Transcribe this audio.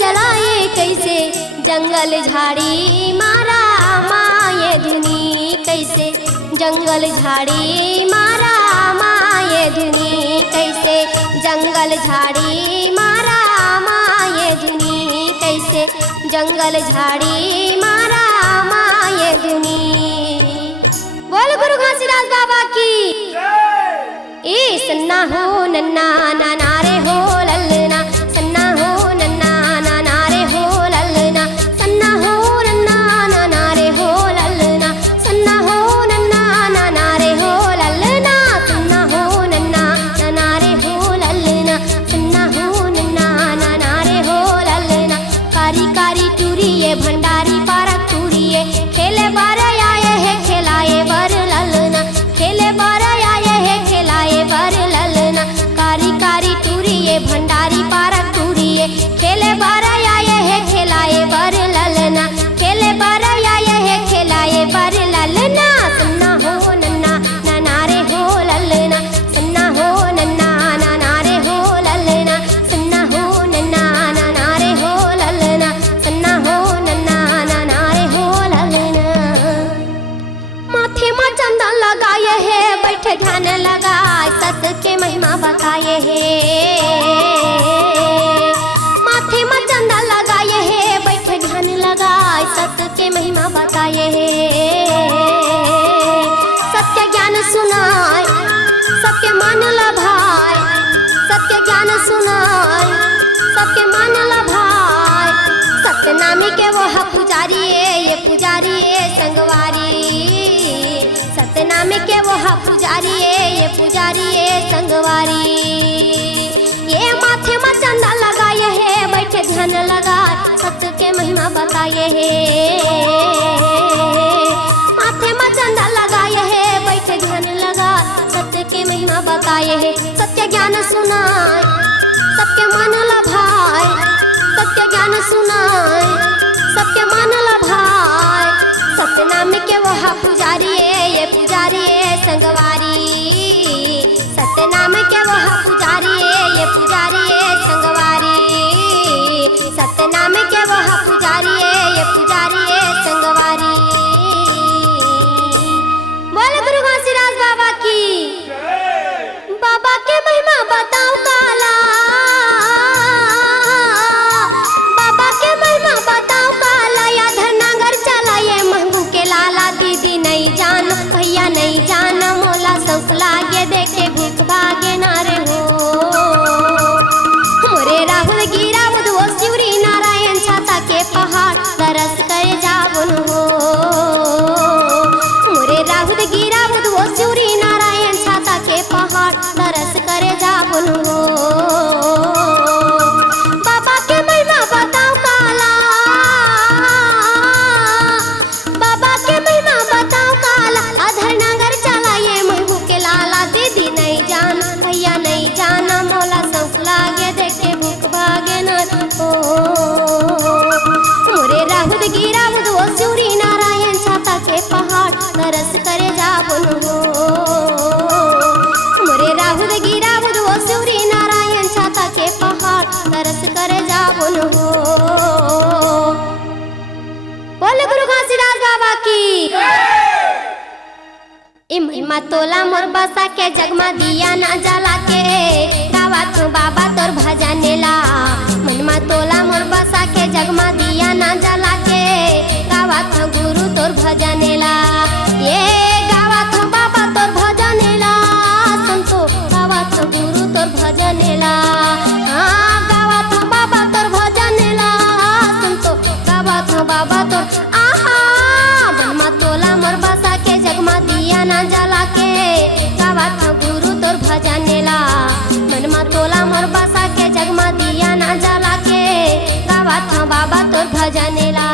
जलाए कैसे जंगल झाड़ी मारा माये धुनी कैसे जंगल झाड़ी मारा माये धुनी कैसे जंगल झाड़ी मारा माये धुनी कैसे जंगल झाड़ी मारा माये धुनी। बोल गुरु घासीदास बाबा की। ए सन्ना हो नन्ना नाना रे हो ललना सन्ना हो नन्ना नाना रे हो ललना सन्ना हो नन्ना नाना रे हो ललना सन्ना हो नन्ना नाना रे हो ललना सन्ना हो नन्ना नाना रे हो ललना सन्ना हो नन्ना नाना रे हो ललना। कारी कारी टूरिये भंडारी पारक टूरिये खेले बार आए है खेलाए बर ललना खेले बार आए है खेलाए बर ललना। कारी कारी टूरिये भंडारी पारक टूरिये खेले बार आए है खेलाए बर ललना खेले बार आए है खेलाए बर ललना। सन्ना हो नन्ना नाना रे हो ललना सन्ना हो नन्ना नाना रे हो ललना सन्ना हो नन्ना नाना रे हो ललना सन्ना हो नन्ना नाना रे हो ललना। माथे में चंदन लगाए है बैठे ध्यान लगाए सत के महिमा बताए है। माथे में चंदन लगाए है बैठे ध्यान लगाए सत के महिमा बताए है। सत्य ज्ञान सुनाए सबके मन लभाए सत्य ज्ञान सुनाए सबके मन लभाए। सतनामी के वो पुजारी ये पुजारी संगवारी सतनामी के वो पुजारी ये पुजारी संगवारी। ये माथे में चंदा लगाए है बैठे ध्यान लगा सत्य के महिमा बताए है। माथे में चंदा लगाए है बैठे ध्यान लगा सत्य के महिमा बताए है। सत्य ज्ञान सुनाए सबके मन लभाए सत्य ज्ञान सुनाए सबके मन लभाए। सतनाम के वह पुजारी ये पुजारी संगवारी सतनाम के वह पुजारी ये पुजारी संगवारी सतनाम के वह पुजारी ये पुजारी संगवारी। बोल गुरु घासीदास बाबा की। बाबा के महिमा बताओ काला बाबा के महिमा बताओ काला या धनागर चला ये महबू के लाला। दीदी नहीं जान भैया नहीं जान मोला शौक लागे देखे भूख भागे नारे हो। मोरे राहुल गिरा वो शिवरी नारायण छाता के पहाड़ तरस कर जावन हो। मोरे राहुल गिरा वो शिवरी नारायण छाता के पहाड़ तरस कर जावन हो। बाबा के महिमा बताओ काला बाबा के महिमा बताओ काला। अधर नगर चला ये महबू के लाला। दीदी नहीं जान भैया नहीं जान मोला शौक लागे देखे भूख भागे न हो। मोरे राहुल गिरा वो शिवरी नारायण छाता के पहाड़ तरस करे जावन हो। मोरे राहुल गिरा वो शिवरी नारायण छाता के पहाड़ तरस करे जावन हो। बोल गुरु घासीदास बाबा की। ए महिमा तोला मोर बसा के जगमा दिया ना जला के गावा तो बाबा तोर भजनेला। महिमा तोला मोर बसा के जगमा दिया ना जला के गावा तो गुरु तोर भजनेला। ये गावा तो बाबा तोर भजनेला संतो गावा तो गुरु तोर भजनेला। हाँ गावा तो बाबा तोर भजनेला संतो गावा तो बाबा तोर आहा। महिमा तोला मोर बसा के जगमा दिया ना जला के गावा तो गुरु तोर भजनेला। महिमा तोला मोर बसा के जगमा दिया ना जला के गावा तो बाबा तोर भजनेला।